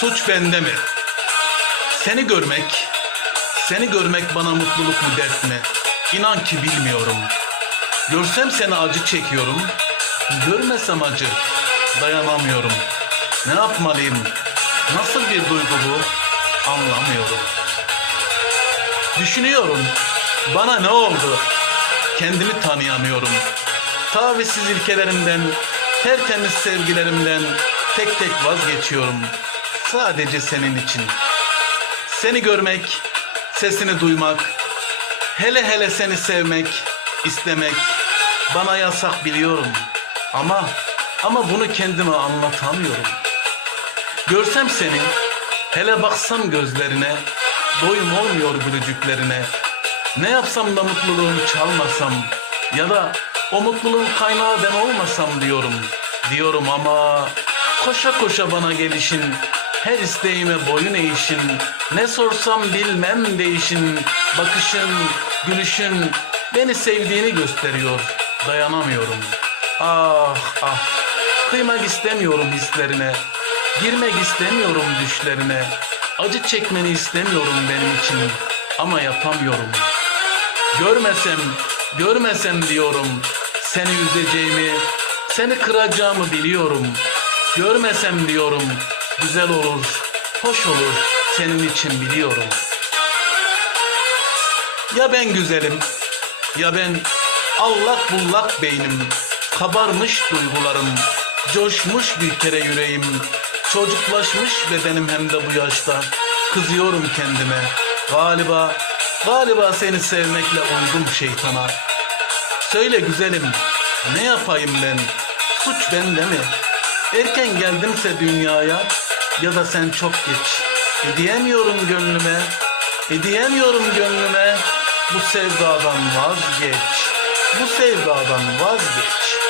Suç bende mi? Seni görmek, seni görmek bana mutluluk mu dert mi? İnan ki bilmiyorum. Görsem seni acı çekiyorum. Görmesem acı dayanamıyorum. Ne yapmalıyım? Nasıl bir duygu bu? Anlamıyorum. Düşünüyorum. Bana ne oldu? Kendimi tanıyamıyorum. Tavizsiz ilkelerimden, tertemiz sevgilerimden tek tek vazgeçiyorum. Sadece senin için. Seni görmek, sesini duymak, hele hele seni sevmek, istemek bana yasak biliyorum. Ama ama bunu kendime anlatamıyorum. Görsem seni, hele baksam gözlerine, doyum olmuyor gülücüklerine. Ne yapsam da mutluluğunu çalmasam ya da o mutluluğun kaynağı ben olmasam diyorum. Diyorum ama koşa koşa bana gelişin, her isteğime boyun eğişin, ne sorsam bilmem değişin, bakışın, gülüşün beni sevdiğini gösteriyor, dayanamıyorum. Ah ah, kıymak istemiyorum hislerine, girmek istemiyorum düşlerine, acı çekmeni istemiyorum benim için ama yapamıyorum. Görmesem, görmesem diyorum. Seni üzeceğimi, seni kıracağımı biliyorum. Görmesem diyorum. Güzel olur, hoş olur senin için biliyorum. Ya ben güzelim, ya ben allak bullak beynim, kabarmış duygularım, coşmuş bir kere yüreğim, çocuklaşmış bedenim hem de bu yaşta. Kızıyorum kendime. Galiba, galiba seni sevmekle uydum şeytana. Söyle güzelim, ne yapayım ben? Suç bende mi? Erken geldimse dünyaya ya da sen çok geç. Hediyemiyorum gönlüme, hediyemiyorum gönlüme. Bu sevdadan vazgeç, bu sevdadan vazgeç.